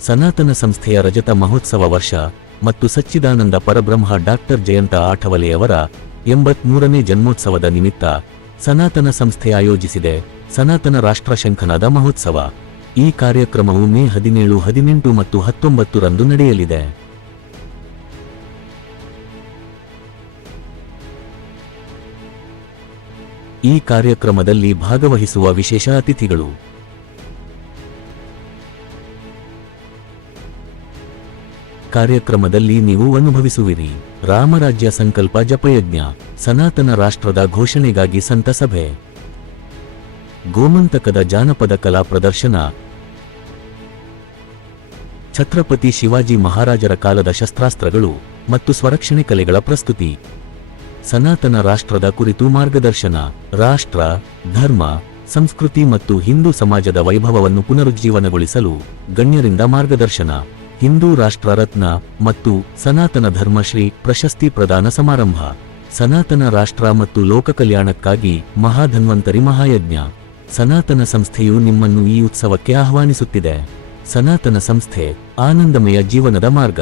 ಸನಾತನ ಸಂಸ್ಥೆಯ ರಜತ ಮಹೋತ್ಸವ ವರ್ಷ ಮತ್ತು ಸಚ್ಚಿದಾನಂದ ಪರಬ್ರಹ್ಮ ಡಾಕ್ಟರ್ ಜಯಂತ ಆಠವಲೆಯವರ ಎಂಬತ್ಮೂರನೇ ಜನ್ಮೋತ್ಸವದ ನಿಮಿತ್ತ ಸನಾತನ ಸಂಸ್ಥೆ ಆಯೋಜಿಸಿದೆ ಸನಾತನ ರಾಷ್ಟ್ರಶಂಖನಾದ ಮಹೋತ್ಸವ. ಈ ಕಾರ್ಯಕ್ರಮವು ಮೇ ಹದಿನೇಳು, ಹದಿನೆಂಟು ಮತ್ತು ಹತ್ತೊಂಬತ್ತು ರಂದು ನಡೆಯಲಿದೆ. ಈ ಕಾರ್ಯಕ್ರಮದಲ್ಲಿ ಭಾಗವಹಿಸುವ ವಿಶೇಷ ಅತಿಥಿಗಳು ಕಾರ್ಯಕ್ರಮದಲ್ಲಿ ನೀವು ಅನುಭವಿಸುವಿರಿ. ರಾಮರಾಜ್ಯ ಸಂಕಲ್ಪ ಜಪಯಜ್ಞ, ಸನಾತನ ರಾಷ್ಟ್ರದ ಘೋಷಣೆಗಾಗಿ ಸಂತಸಭೆ ಗೋಮಂತಕದ ಜಾನಪದ ಕಲಾ ಪ್ರದರ್ಶನ. ಛತ್ರಪತಿ ಶಿವಾಜಿ ಮಹಾರಾಜರ ಕಾಲದ ಶಸ್ತ್ರಾಸ್ತ್ರಗಳು ಮತ್ತು ಸ್ವರಕ್ಷಣೆ ಕಲೆಗಳ ಪ್ರಸ್ತುತಿ. ಸನಾತನ ರಾಷ್ಟ್ರದ ಕುರಿತು ಮಾರ್ಗದರ್ಶನ. ರಾಷ್ಟ್ರ, ಧರ್ಮ, ಸಂಸ್ಕೃತಿ ಮತ್ತು ಹಿಂದೂ ಸಮಾಜದ ವೈಭವವನ್ನು ಪುನರುಜ್ಜೀವನಗೊಳಿಸಲು ಗಣ್ಯರಿಂದ ಮಾರ್ಗದರ್ಶನ. ಹಿಂದೂ ರಾಷ್ಟ್ರ ರತ್ನ ಮತ್ತು ಸನಾತನ ಧರ್ಮಶ್ರೀ ಪ್ರಶಸ್ತಿ ಪ್ರದಾನ ಸಮಾರಂಭ. ಸನಾತನ ರಾಷ್ಟ್ರ ಮತ್ತು ಲೋಕ ಕಲ್ಯಾಣಕ್ಕಾಗಿ ಮಹಾಧನ್ವಂತರಿ ಮಹಾಯಜ್ಞ. ಸನಾತನ ಸಂಸ್ಥೆಯು ನಿಮ್ಮನ್ನು ಈ ಉತ್ಸವಕ್ಕೆ ಆಹ್ವಾನಿಸುತ್ತಿದೆ. ಸನಾತನ ಸಂಸ್ಥೆ ಆನಂದಮಯ ಜೀವನದ ಮಾರ್ಗ.